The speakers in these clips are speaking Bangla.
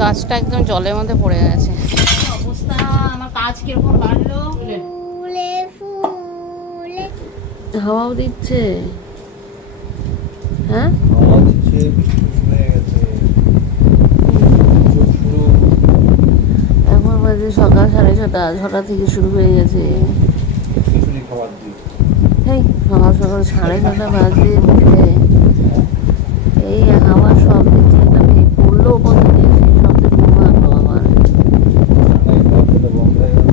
গাছটা একদম জলের মধ্যে পড়ে গেছে। অবস্থা আমার কাজ কীরকম বাড়লো? ফুলে ফুলে। হাওয়াও দিচ্ছে। হ্যাঁ? হাওয়া দিচ্ছে হয়ে এখন বাজে সকাল সাড়ে ছটা ছটা থেকে শুরু হয়ে গেছে। এই সকাল সকাল সাড়ে ছটা বাজে এই হাওয়া শব্দ চিন্তা নেই পড়ল ওপর থেকে সেই শব্দে ঘুম ভাঙলো আমার তাই দরজাটা বন্ধ হয়ে গেল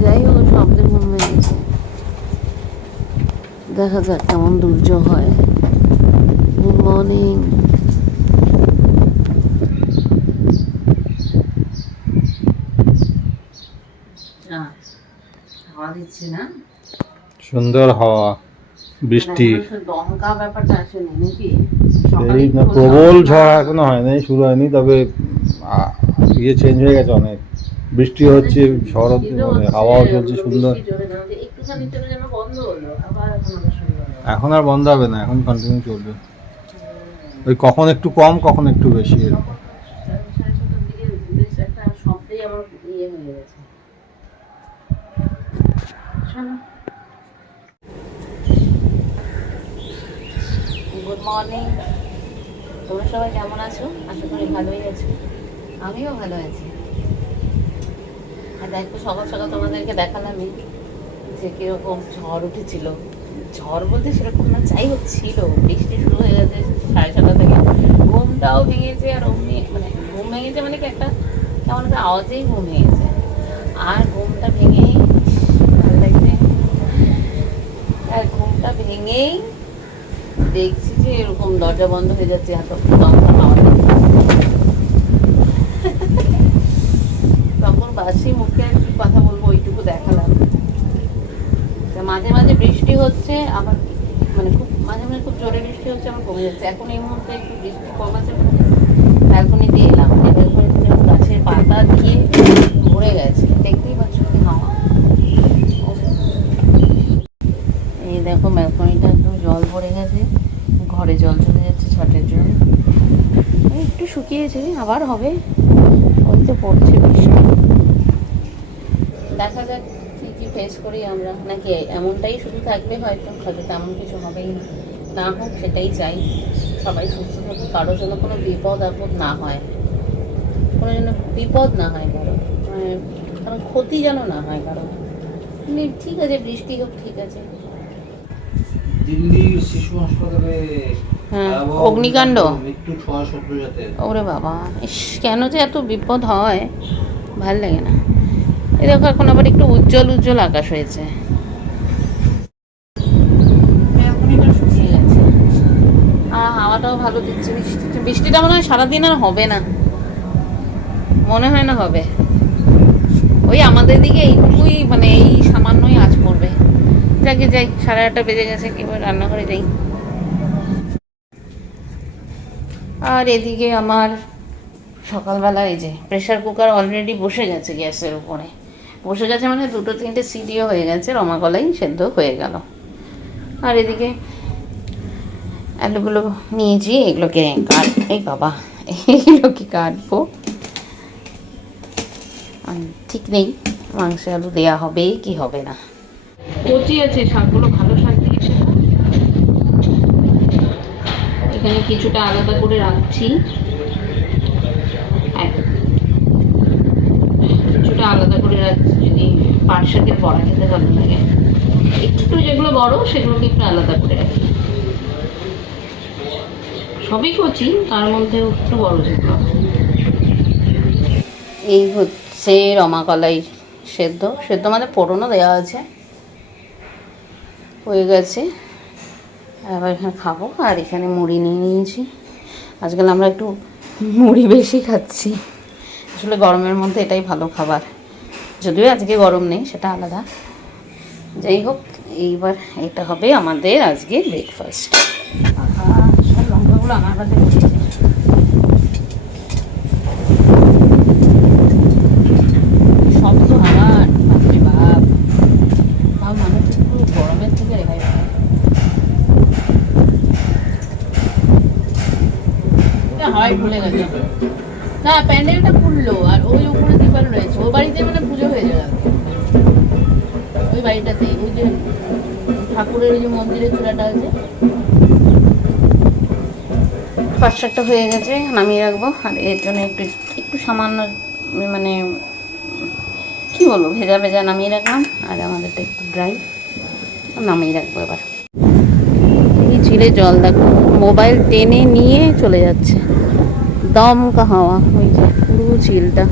যাই হোক শব্দে ঘুম ভেঙেছে দেখা যাক কেমন দুর্যোগ হয়। গুড মর্নিং সুন্দর হাওয়া বৃষ্টি। দমকা ব্যাপারটা আসেনি নাকি? এই না প্রবল ঝড় এখনও হয়নি শুরু হয়নি তবে ইয়ে চেঞ্জ হয়ে গেছে অনেক। বৃষ্টি হচ্ছে ঝড় মানে হাওয়াও চলছে সুন্দর। এখন আর বন্ধ হবে না এখন কন্টিনিউ চলবে। ওই কখন একটু কম কখন একটু বেশি এরকম। সাড়ে ছটার দিকে বেশ একটা শব্দেই আমার ইয়ে হয়ে গেছে। গুড মর্নিং তোমরা সবাই কেমন আছো? আশা করি ভালোই আছো। আমিও ভালো আছি। আর দেখো সকাল সকাল তোমাদেরকে দেখালামই। যে কীরকম ঝড় উঠেছিল। ঝড় বলতে সেরকম না, যাই হোক ছিল। বৃষ্টি শুরু হয়ে গেছে সাড়ে ছটা থেকে। ঘুমটাও ভেঙেছে আর অমনি মানে ঘুম ভেঙেছে মানে কি একটা কেমন একটা আওয়াজেই ঘুম ভেঙেছে। আর ঘুমটা ভেঙেই ভালো লাগছে। আর ঘুমটা ভেঙেই দেখছি যে এরকম দরজা বন্ধ হয়ে যাচ্ছে, এত দমকা পাওয়া। তখন বাসি মুখে আর কি কথা বলব, ওইটুকু তা মাঝে মাঝে বৃষ্টি হচ্ছে, আবার মানে খুব মাঝে মাঝে খুব জোরে বৃষ্টি হচ্ছে, আবার কমে যাচ্ছে। এখন এই মুহূর্তে একটু বৃষ্টি কম আছে ব্যালকনিতে এলাম। গাছের পাতা দিয়ে ভরে গেছে। দেখতেই পাচ্ছ কি হাওয়া। এই দেখো ব্যালকনিটা একদম জল ভরে গেছে। ঘরে জল চলে যাচ্ছে ছটের জন্য। একটু শুকিয়েছে, আবার হবে। ওই তো পড়ছে বৃষ্টি। দেখা যাক ফেস করি আমরা। নাকি এমনটাই শুধু থাকবে হয়তো? হয়তো তেমন কিছু হবেই না। না হোক সেটাই চাই। সবাই সুস্থ থাকুক কারোর জন্য কোনো বিপদ আপদ না হয়। কোনো যেন বিপদ না হয় কারও। মানে কারণ ক্ষতি যেন না হয় কারও। ঠিক আছে বৃষ্টি হোক ঠিক আছে। দিল্লি শিশু হাসপাতালে হ্যাঁ, অগ্নিকাণ্ড? মৃত্যু ওরে বাবা ইস কেন যে এত বিপদ হয়? ভালো লাগে না। এই দেখো, এখন আবার একটু উজ্জ্বল উজ্জ্বল আকাশ হয়েছে। আর হাওয়াটাও ভালো দিচ্ছে। বৃষ্টি বৃষ্টিটা মনে হয় সারাদিন আর হবে না। মনে হয় না হবে। ওই আমাদের দিকে এইটুকুই মানে এই সামান্যই আজ পড়বে। যাকে যাই, সাড়ে আটটা বেজে গেছে এবার রান্নাঘরে যাই। আর এদিকে আমার সকালবেলা এই যে প্রেশার কুকার অলরেডি বসে গেছে গ্যাসের উপরে। বসে গেছে মানে দুটো তিনটে সিটিও হয়ে গেছে রমাকলাই সেদ্ধ হয়ে গেল। আর এদিকে আলুগুলো নিয়েছি এগুলোকে কাট এই বাবা এইগুলোকে কাটবো? ঠিক নেই, মাংসে আলু দেওয়া হবে, কি হবে না। কচি আছে, শাকগুলো ভালো শাক দিয়েছে। এখানে কিছুটা আলাদা করে রাখছি আর কিছুটা আলাদা করে রাখছি যদি পাট শাকের বড়া খেতে ভালো লাগে। একটু যেগুলো বড়, সেগুলোকে একটু আলাদা করে রাখি। সবই কচি, তার মধ্যে একটু বড় যেগুলো এই হচ্ছে রমাকলাই সেদ্ধ। সেদ্ধ মানে ফোড়নও দেওয়া আছে। হয়ে গেছে। আবার এখানে খাব। আর এখানে মুড়ি নিয়ে নিয়েছি। আজকাল আমরা একটু মুড়ি বেশি খাচ্ছি। আসলে গরমের মধ্যে এটাই ভালো খাবার। যদিও আজকে গরম নেই, সেটা আলাদা। যাই হোক, এইবার এটা হবে আমাদের আজকে ব্রেকফাস্ট সব লঙ্কাগুলো আমার বাদে উঠেছে শব্দ আমার বাপরে বাপ তাও মানুষ একটু গরমের থেকে রেহাই পায় হয় ভুলে গেছে না প্যান্ডেলটা খুললো আর ওই উপরে দীপাল রয়েছে ওই বাড়িতে মানে পুজো হয়ে যাবে ওই বাড়িটাতে ওই যে ঠাকুরের ওই যে মন্দিরের চূড়াটা আছে। পাঁচশোটা হয়ে গেছে, নামিয়ে রাখব। আর এর জন্য একটু একটু সামান্য মানে কি বলব, ভেজা ভেজা নামিয়ে রাখলাম। আর আমাদেরটা একটু ড্রাই নামিয়ে রাখব এবার। এই ঝিলে জল, দেখো মোবাইল টেনে নিয়ে চলে যাচ্ছে। দমকা হাওয়া, ওই যে, পুরো ঝিলটা।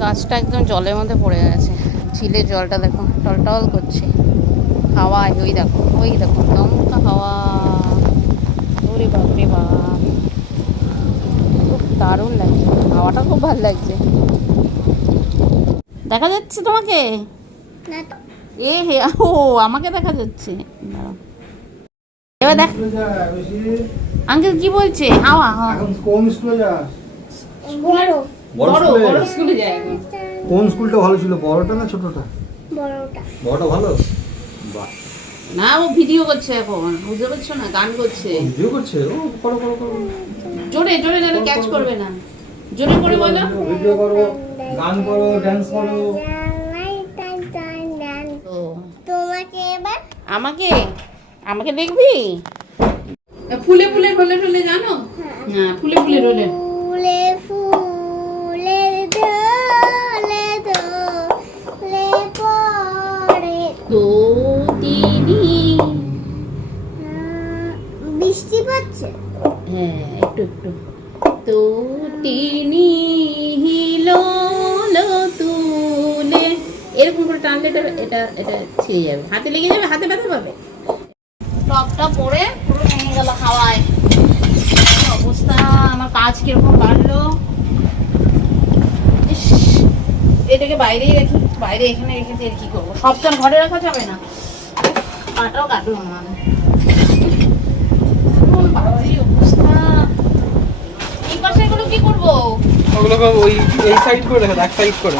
গাছটা একদম জলের মধ্যে পড়ে গেছে। ঝিলের জলটা দেখো টলটল করছে। হাওয়ায় ওই দেখো ওই দেখো দমকা হাওয়া। ওরে বাপরে বাপ। খুব দারুণ লাগছে হাওয়াটা খুব ভালো লাগছে। দেখা যাচ্ছে তোমাকে? এ হে ও আমাকে দেখা যাচ্ছে। এবার দেখ। আঙ্কেল কি বলছে? হাওয়া হাওয়া। কোন স্কুলে যাস? বড়। বড় বড় স্কুলে যায় এখন কোন স্কুলটা ভালো ছিল বড়টা না ছোটটা? বড়টা। বড়টা ভালো? বাহ। না ও ভিডিও করছে এখন বুঝতে পারছ না? গান করছে। ভিডিও করছে? ও করো করো করো। জোরে জোরে না ক্যাচ করবে না। জোরে করে বলো। ভিডিও করো গান করো ড্যান্স করো। তো তোমাকে এবার? আমাকে? আমাকে দেখবি? ফুলে ফুলে রোলে রোলে জানো? হ্যাঁ ফুলে ফুলে রোলে। বৃষ্টি পড়ছে হ্যাঁ একটু একটু। তো তিনি হিলো লো তুলে এরকম করে টানলে এটা এটা এটা ছিঁড়ে যাবে। হাতে লেগে যাবে হাতে ব্যথা পাবে। টপটা পরে পুরো ভেঙে গেল হাওয়ায়। অবস্থা? আমার কাজ কীরকম বাড়লো? ইস, এটাকে বাইরেই রাখি বাইরে এখানে রেখেছি আর কি করব? সব তো আর ঘরে রাখা যাবে না? পাটাও কাটবো আমার এমন বাজে অবস্থা এই পাশে এগুলো কি করব ওগুলোকে ওই এই সাইড করে রেখে এক সাইড করে।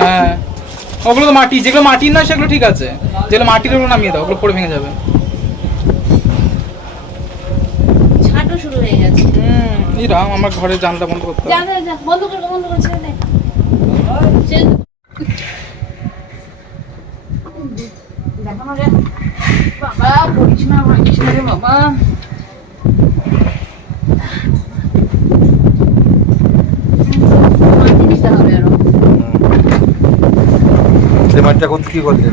হ্যাঁ। ওগুলো তো মাটি যেগুলো মাটির নয় সেগুলো ঠিক আছে। যেগুলো মাটির ওগুলো নামিয়ে দাও ওগুলো পড়ে ভেঙে যাবে। শুরু হয়ে গেছে। হুম এই আমার ঘরের জানলা বন্ধ করতে যা যা যা বন্ধ করে বন্ধ করে ছেড়ে দে। ছেড়ে দে। দেখো না রে। বাবা পড়িস না ভাঙিস না রে বাবা মাটি দিতে হবে আরও সে মাঠটা করতে কি করলে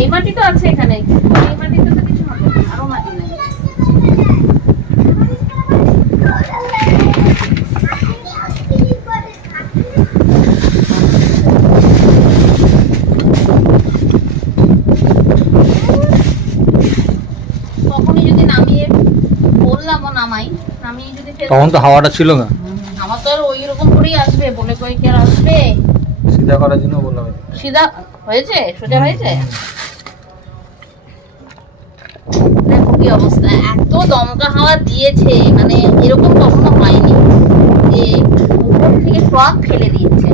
এই মাটি তো আছে এখানে। এই মাটিতে তো কিছু হবে আরও মাটি নেই। তখনই যদি নামিয়ে বললাম নামাই নামিয়ে যদি তখন তো হাওয়াটা ছিল না। আমার তো আর ওই রকম করেই আসবে বলে কই কি আর আসবে? সিধা করার জন্য বললাম সিধা হয়েছে? সোজা হয়েছে? দেখো কি অবস্থা। এত দমকা হাওয়া দিয়েছে মানে এরকম কখনো হয়নি যে উপর থেকে টক ফেলে দিয়েছে।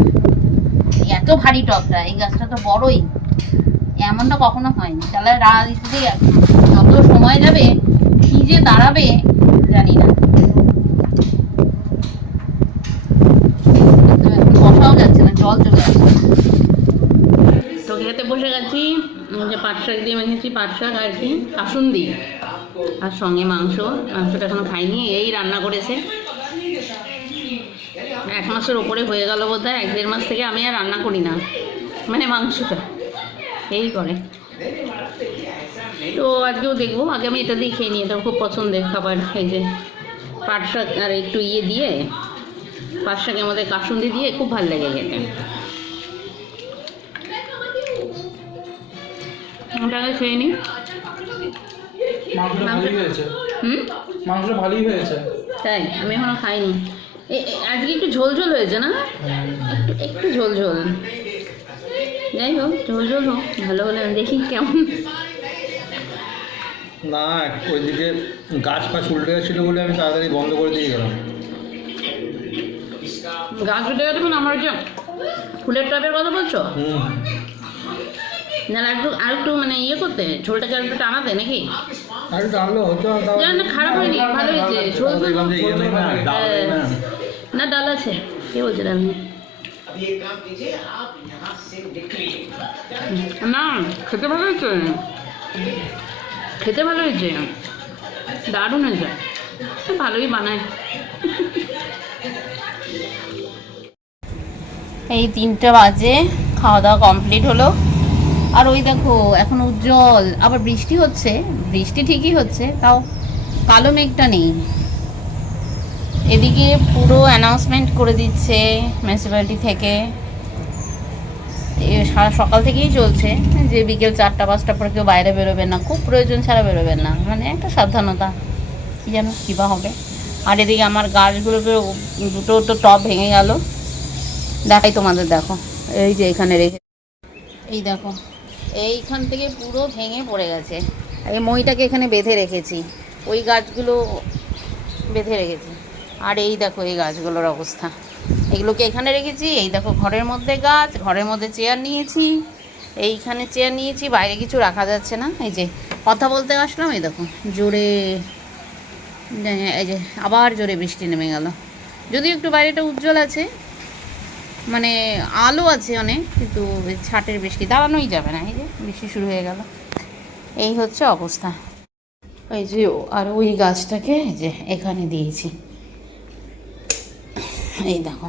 এত ভারী টকটা এই গাছটা তো বড়ই। এমনটা কখনো হয়নি। তাহলে রাজনীতিতে যত সময় যাবে যে দাঁড়াবে জানি না তো এখন বসাও যাচ্ছে না জল চলে আসছে তো খেতে বসে গেছি এই যে পাট শাক দিয়ে মেখেছি পাট শাক আর কি কাসুন্দি আর সঙ্গে মাংস, মাংসটা এখনও খাইনি, এই রান্না করেছে। এক মাসের ওপরে হয়ে গেল বোধ হয় এক দেড় মাস থেকে আমি আর রান্না করি না মানে মাংসটা। এই করে। তো আজকেও দেখব, আগে আমি এটা দিয়ে খেয়ে নিই, এটা খুব পছন্দের খাবার, এই যে পাট শাক আর একটু ইয়ে দিয়ে পাট শাকের মধ্যে কাসুন্দি দিয়ে খুব ভালো লাগে খেতে। ওটাকে খেয়ে নিই মাংস ভালোই হয়েছে। হুম? মাংস ভালোই হয়েছে। তাই আমি এখনও খাইনি। আজকে একটু ঝোল ঝোল হয়েছে না? একটু একটু ঝোল ঝোল। যাই হোক ঝোল ঝোল হোক ভালো হলে দেখি কেমন। না ওইদিকে গাছ ফাছ উল্টে গেছিল বলে আমি তাড়াতাড়ি বন্ধ করে দিয়ে গেলাম। গাছ উঠে গেছে মানে আমার যে ফুলের টবের কথা বলছো? হুম। না আর একটু আর একটু মানে ইয়ে করতে ঝোলটাকে আর একটু টানাতে নাকি না না খারাপ হয়নি ভালো হয়েছে ঝোল ঝোল হ্যাঁ। না। ডাল আছে কে বলছে ডাল না খেতে ভালো হয়েছে? খেতে ভালো হয়েছে। দারুণ হয়েছে। ভালোই বানায়। এই তিনটা বাজে খাওয়া দাওয়া কমপ্লিট হলো। আর ওই দেখো, এখন উজ্জ্বল, আবার বৃষ্টি হচ্ছে, বৃষ্টি ঠিকই হচ্ছে, তাও কালো মেঘটা নেই। এদিকে পুরো অ্যানাউন্সমেন্ট করে দিচ্ছে মিউনিসিপ্যালিটি থেকে। সারা সকাল থেকেই চলছে, যে বিকেল চারটা, পাঁচটা পর কেউ বাইরে বেরোবেন না, খুব প্রয়োজন ছাড়া বেরোবেন না মানে একটা সাবধানতা, কী যেন, কী বা হবে। আর এদিকে আমার গাছগুলোকে দুটো তো টপ ভেঙে গেল। দেখাই তোমাদের, দেখো, এই যে এখানে রেখে এই দেখো এইখান থেকে পুরো ভেঙে পড়ে গেছে। এই মইটাকে এখানে বেঁধে রেখেছি। ওই গাছগুলো বেঁধে রেখেছি। আর এই দেখো, এই গাছগুলোর অবস্থা। এগুলোকে এখানে রেখেছি, এই দেখো ঘরের মধ্যে গাছ, ঘরের মধ্যে চেয়ার নিয়েছি। এইখানে চেয়ার নিয়েছি, বাইরে কিছু রাখা যাচ্ছে না। এই যে, কথা বলতে আসলাম, এই দেখো, জোরে এই যে আবার জোরে বৃষ্টি নেমে গেল। যদিও একটু বাইরেটা উজ্জ্বল আছে মানে আলো আছে অনেক, কিন্তু ছাটের বৃষ্টি দাঁড়ানোই যাবে না, এই যে বৃষ্টি শুরু হয়ে গেল। এই হচ্ছে অবস্থা। ওই যে আর ওই গাছটাকে যে এখানে দিয়েছি। এই দেখো।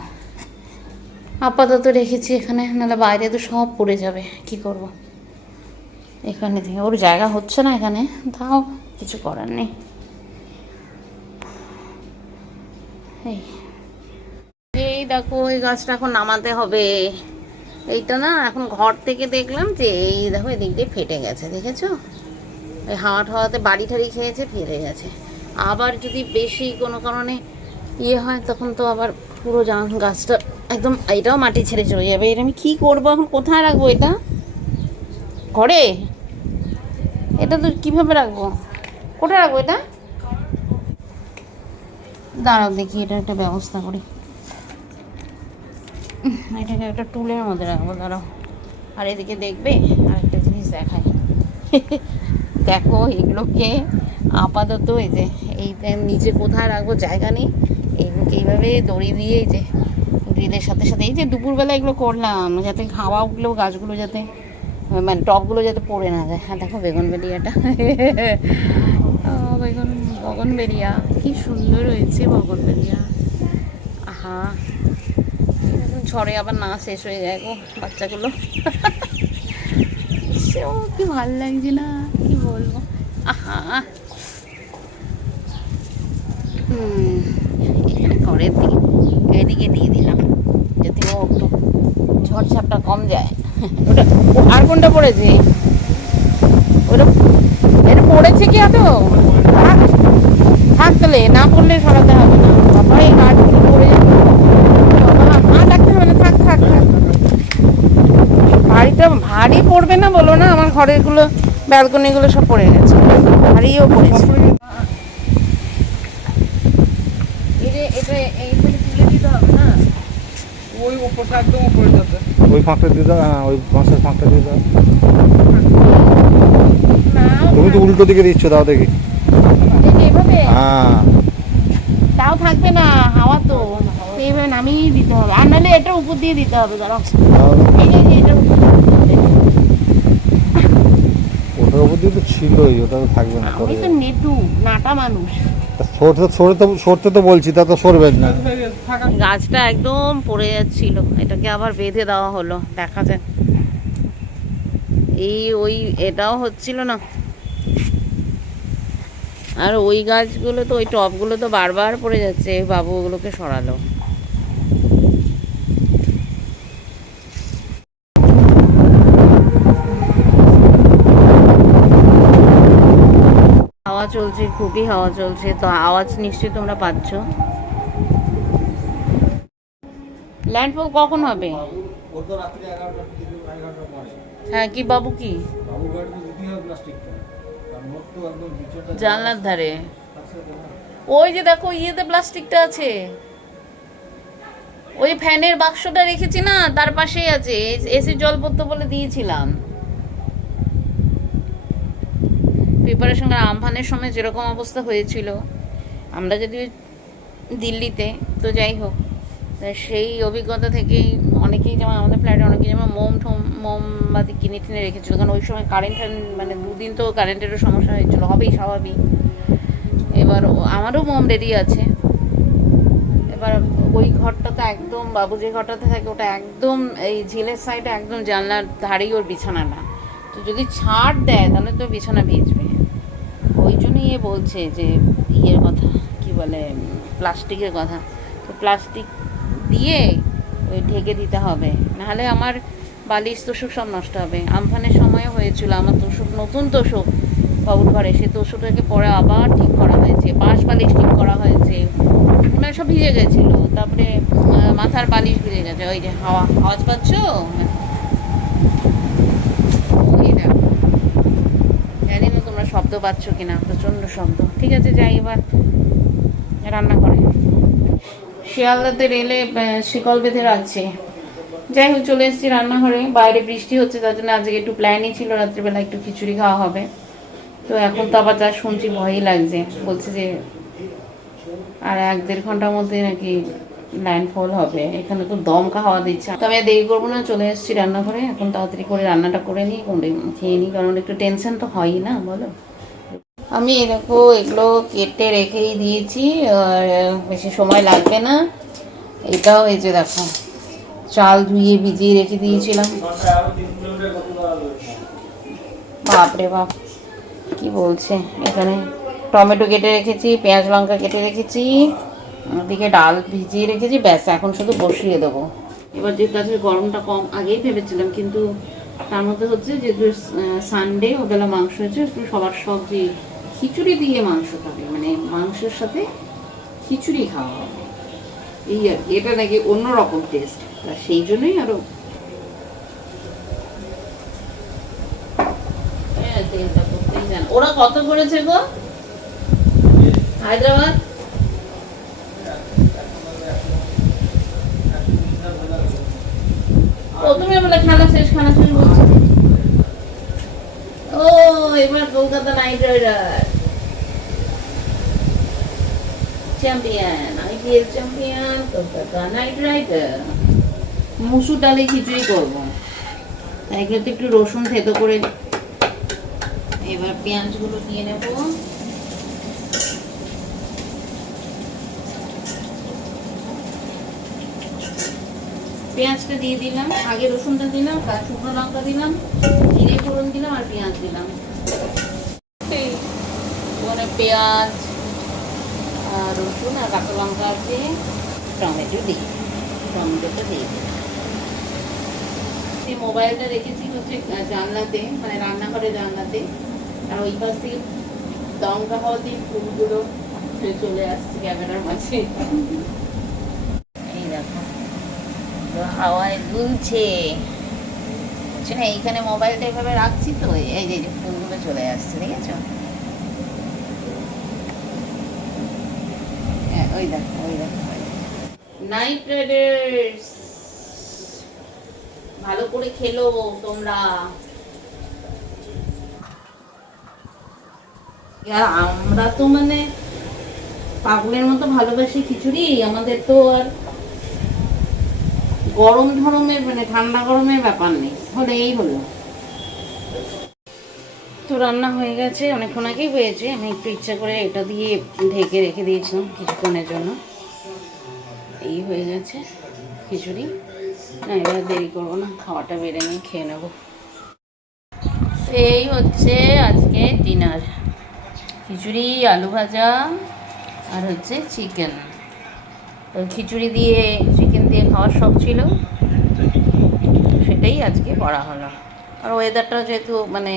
আপাতত রেখেছি এখানে, নাহলে বাইরে তো সব পড়ে যাবে, কি করব? এখানে থেকে ওর জায়গা হচ্ছে না এখানে, তাও কিছু করার নেই। এই দেখো, এই গাছটা এখন নামাতে হবে। এইটা না, এখন ঘর থেকে দেখলাম যে এই দেখো, এদিক দিয়ে ফেটে গেছে, দেখেছ? ওই হাওয়া ঠাওয়াতে বাড়ি ঠাড়ি খেয়েছে ফেটে গেছে। আবার যদি বেশি কোনো কারণে ইয়ে হয়, তখন তো আবার পুরো গাছটা একদম, এটাও মাটি ছেড়ে চলে যাবে। এটা আমি কী করব এখন? কোথায় রাখব এটা? ঘরে? এটা তো কীভাবে রাখব? কোথায় রাখব এটা? দাঁড়াও দেখি এটা একটা ব্যবস্থা করি। এটাকে একটা টুলের মধ্যে রাখব, দাঁড়াও। আর এদিকে দেখবে আর একটা জিনিস দেখায়। দেখো এগুলোকে আপাতত এই যে এই নিচে কোথায় রাখব জায়গা নেই। এগুলোকে এইভাবে দড়ি দিয়ে এই যে গ্রিলের সাথে সাথে, এই যে দুপুরবেলা এগুলো করলাম, যাতে হাওয়া উঠলেও গাছগুলো যাতে মানে টপগুলো যাতে পড়ে না যায়। হ্যাঁ দেখো বেগুন বেরিয়াটা বেগুন, বগন বেরিয়া কি সুন্দর হয়েছে বগন বেরিয়া আহা। এরকম ঝড়ে আবার না শেষ হয়ে যায় গো বাচ্চাগুলো। সে কি ভালো লাগছে না, কি বলব? আহা। ঘরের দিকে, এদিকে দিয়ে দিলাম, যাতে ও একটু ঝড় ঝাপটা কম যায়। ওটা আর কোনটা পড়েছে? ওটা, এটা পড়েছে কি আদৌ থাক তাহলে, না পড়লে সরাতে হবে না। বাবা এই গাছগুলো পড়ে যাবে বাবা মা ডাকতে হবে না থাক থাক থাক বাড়িটা ভারী পড়বে না বলো না? আমার ঘরেরগুলো ব্যালকনিগুলো সব পড়ে গেছে। ভারীও পড়েছে। এটা এটা এইখানে দিতে হবে না? ওই ওপরটা একদম যাবে। ওই ফাঁকটা দিয়ে দাও হ্যাঁ ওই বাঁশের ফাঁকটা দিয়ে দাও। তুমি তো উল্টো দিকে দিচ্ছ দাও দেখি। এভাবে? হ্যাঁ। তাও থাকবে না হাওয়া তো। এইভাবে নামিয়ে দিতে হবে। আর নাহলে এটার উপর দিয়ে দিতে হবে ধরো দাও। এই যে এই যে এটার উপর দিয়ে দিতে হবে। দিয়ে তো ছিলই ওটা তো থাকবে না আমি তো নেটু নাটা মানুষ। তা সরতে সরে তো সরতে তো বলছি তা তো সরবেন না। গাছটা একদম পড়ে যাচ্ছিল এটাকে আবার বেঁধে দেওয়া হলো দেখা যায় এই ওই এটাও হচ্ছিল না। আর ওই গাছগুলো তো ওই টবগুলো তো বারবার পড়ে যাচ্ছে এই বাবু ওগুলোকে সরালো হাওয়া চলছে, খুবই হাওয়া চলছে, তো আওয়াজ নিশ্চয়ই তোমরা পাচ্ছ। ল্যান্ডফল কখন হবে? হ্যাঁ কি বাবু কি? জানলার ধারে। ওই যে দেখো, ইয়েতে প্লাস্টিকটা আছে। ওই ফ্যানের বাক্সটা রেখেছি না, তার পাশেই আছে এসি জল পড়তো বলে দিয়েছিলাম। প্রিপারেশন আমফানের সময় যেরকম অবস্থা হয়েছিল, আমরা যদি দিল্লিতে, তো যাই হোক সেই অভিজ্ঞতা থেকেই অনেকেই যেমন আমাদের ফ্ল্যাটে অনেকেই যেমন মোম ঠোম, মোমবাতি কিনে টিনে রেখেছিল, কারণ ওই সময় কারেন্ট মানে দুদিন তো কারেন্টেরও সমস্যা হয়েছিল, হবেই স্বাভাবিক। এবার আমারও মোম রেডি আছে। এবার ওই ঘরটা তো একদম বাবু যে ঘরটাতে থাকে, ওটা একদম এই ঝিলের সাইডে একদম জানলার ধারেই ওর বিছানাটা তো যদি ছাড় দেয়, তাহলে তো বিছানা ভিজবে। ওই জন্যই এ বলছে যে ইয়ের কথা, কি বলে প্লাস্টিকের কথা। তো প্লাস্টিক দিয়ে ওই ঢেকে দিতে হবে। নাহলে আমার বালিশ তোষক সব নষ্ট হবে। আমফানের সময়ও হয়েছিল, আমার তোষক, নতুন তোষক বাবুর ঘরে। সে তোষকটাকে পরে আবার ঠিক করা হয়েছে, বাঁশ বালিশ ঠিক করা হয়েছে। মানে সব ভিজে গেছিল। তারপরে মাথার বালিশ ভিজে গেছে। ওই যে হাওয়া, আওয়াজ পাচ্ছ ওই দেখো জানি না তোমরা শব্দ পাচ্ছ কিনা? প্রচণ্ড শব্দ। ঠিক আছে, যাই, এবার রান্না করে। শিয়ালদাতে রেলে শিকল বেঁধে রাখছে। যাই হোক, চলে এসেছি রান্নাঘরে। বাইরে বৃষ্টি হচ্ছে, তার জন্য আজকে একটু প্ল্যানই ছিল, রাত্রিবেলা একটু খিচুড়ি খাওয়া হবে। তো এখন তো আবার যা শুনছি, ভয়ই লাগছে। বলছে যে আর এক দেড় ঘণ্টার মধ্যে নাকি ল্যান্ডফল হবে। এখানে তো দমকা হাওয়া দিচ্ছে। তো আমি দেরি করব না, চলে এসেছি রান্নাঘরে। এখন তাড়াতাড়ি করে রান্নাটা করে নিই খেয়ে নিই, কারণ একটু টেনশন তো হয়ই না, বলো। আমি এরকম এগুলো কেটে রেখেই দিয়েছি, আর বেশি সময় লাগবে না। এটাও এই যে দেখো, চাল ধুয়ে ভিজিয়ে রেখে দিয়েছিলাম। বাপরে বাপ, কি বলছে? এখানে টমেটো কেটে রেখেছি, পেঁয়াজ লঙ্কা কেটে রেখেছি, ওদিকে ডাল ভিজিয়ে রেখেছি, ব্যাস, এখন শুধু বসিয়ে দেবো। এবার যেহেতু আজকে গরমটা কম, আগেই ভেবেছিলাম, কিন্তু তার মধ্যে হচ্ছে যেহেতু সানডে ওবেলা মাংস হয়েছে সবার সবজি খিচুড়ি দিয়ে মাংস খাবে মানে মাংসের সাথে খিচুড়ি খাওয়া হবে। এই আর এটা নাকি অন্যরকম টেস্ট তা সেই জন্যই আরও হ্যাঁ। ওরা কত করেছে গো? হায়দ্রাবাদ? প্রথমে বলে খেলা শেষ খেলা শেষ বলছে। ও এবার Kolkata knight rider champion IPL champion Kolkata knight rider মুসুর ডালে খিচুড়ি করব। তাই কিন্তু একটু রসুন থেতো করে এবার পেঁয়াজগুলো নিয়ে নেব। পেঁয়াজটা দিয়ে দিলাম, আগে রসুনটা দিলাম, তার শুকনো লঙ্কা দিলাম। ফোড়ন দিলাম আর পেঁয়াজ দিলাম। ওখানে পেঁয়াজ আর রসুন আর কাঁচা লঙ্কা আছে টমেটো দিই। টমেটোটা দিয়ে দিই। মোবাইলটা রেখেছি হচ্ছে জানলাতে মানে রান্নাঘরে জানলাতে। আর ওই পাশ থেকে দমকা হওয়া দিয়ে ফুলগুলো চলে আসছে ক্যামেরার মাঝে। এই দেখো তো হাওয়ায় দুলছে। বুঝছ না এইখানে মোবাইলটা এভাবে রাখছি তো, এই যে ফুলগুলো চলে আসছে হ্যাঁ দেখো নাইট রাইডার্স ভালো করে খেলো তোমরা। আমরা তো মানে পাগলের মতো ভালোবাসি খিচুড়ি, আমাদের তো আর গরম ধরমের মানে ঠান্ডা গরমের ব্যাপার নেই। হলে এই হলো। তো রান্না হয়ে গেছে, অনেকক্ষণ আগেই হয়েছে। আমি একটু ইচ্ছা করে এটা দিয়ে ঢেকে রেখে দিয়েছিলাম কিছুক্ষণের জন্য। এই হয়ে গেছে খিচুড়ি। না, এবার দেরি করব না, খাওয়াটা বেড়ে নিয়ে খেয়ে নেব। এই হচ্ছে আজকে ডিনার। খিচুড়ি, আলু ভাজা আর হচ্ছে চিকেন। খিচুড়ি দিয়ে চিকেন দিয়ে খাওয়ার শখ ছিল। সেটাই আজকে করা হলো। আর ওয়েদারটা যেহেতু মানে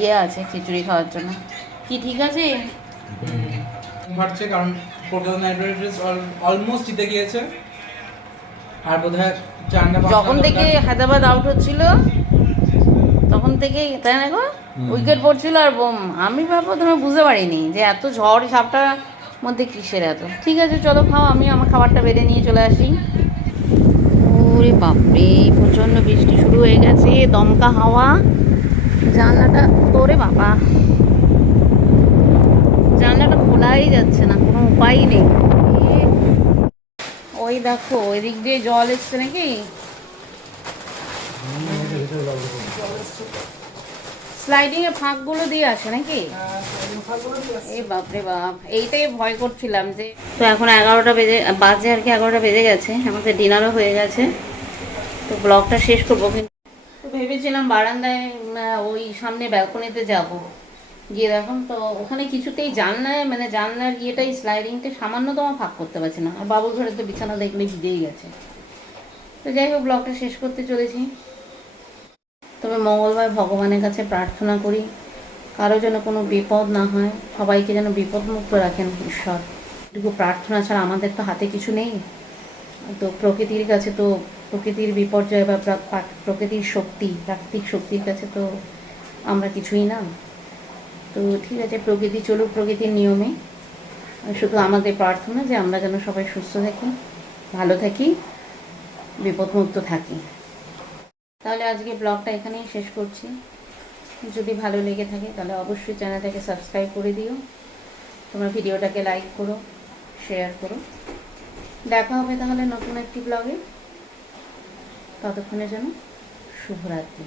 ইয়ে আছে খিচুড়ি খাওয়ার জন্য। কি ঠিক আছে? ঘটছে কারণ কলকাতা নাইট রাইডার্স অলমোস্ট জিতে গিয়েছে। আর বোধহয় যখন থেকে হায়দ্রাবাদ আউট হচ্ছিল তখন থেকেই তাই না গো? উইকেট পড়ছিল আর বোম। আমি ভাবো তুমি বুঝতে পারিনি যে এত ঝড় ঝাপটার মধ্যে কিসের এত? ঠিক আছে, চলো খাও আমি আমার খাবারটা বেড়ে নিয়ে চলে আসি। ওরে বাপরে, প্রচণ্ড বৃষ্টি শুরু হয়ে গেছে, দমকা হাওয়া। জানলাটা তোরে বাবা। জানলাটা খোলাই যাচ্ছে না, কোনো উপায় নেই। ওই দেখো, ওই দিক দিয়ে জল এসছে নাকি? স্লাইডিং এর ফাঁকগুলো দিয়ে আসে নাকি? এই বাপরে বাপ এইটাই ভয় করছিলাম যে তো এখন এগারোটা বেজে বাজে আর কি এগারোটা বেজে গেছে আমাদের ডিনারও হয়ে গেছে। তো ব্লগটা শেষ করব কিন্তু। তো ভেবেছিলাম বারান্দায় ওই সামনে ব্যালকনিতে যাব। গিয়ে দেখুন তো ওখানে কিছুতেই জানলায় মানে জানলার ইয়েটাই স্লাইডিংটা সামান্যতম ফাঁক করতে পারছি না। আর বাবুর ঘরে তো বিছানা দেখলে ভিজেই গেছে। তো যাই হোক ব্লগটা শেষ করতে চলেছি। তবে মঙ্গলবার ভগবানের কাছে প্রার্থনা করি, কারও যেন কোনো বিপদ না হয়, সবাইকে যেন বিপদমুক্ত রাখেন ঈশ্বর। এটুকু প্রার্থনা ছাড়া আমাদের তো হাতে কিছু নেই। তো প্রকৃতির কাছে তো, প্রকৃতির বিপর্যয় বা প্রা- প্রা- প্রকৃতির শক্তি, প্রাকৃতিক শক্তির কাছে তো আমরা কিছুই না। তো ঠিক আছে, প্রকৃতি চলুক প্রকৃতির নিয়মে। শুধু আমাদের প্রার্থনা যে আমরা যেন সবাই সুস্থ থাকি, ভালো থাকি, বিপদমুক্ত থাকি। তাহলে আজকে ব্লগটা এখানেই শেষ করছি। যদি ভালো লেগে থাকে, তাহলে অবশ্যই চ্যানেলটাকে সাবস্ক্রাইব করে দিও। তোমার ভিডিওটাকে লাইক করো, শেয়ার করো। দেখা হবে তাহলে নতুন একটি ব্লগে। ততক্ষণের জন্য শুভরাত্রি।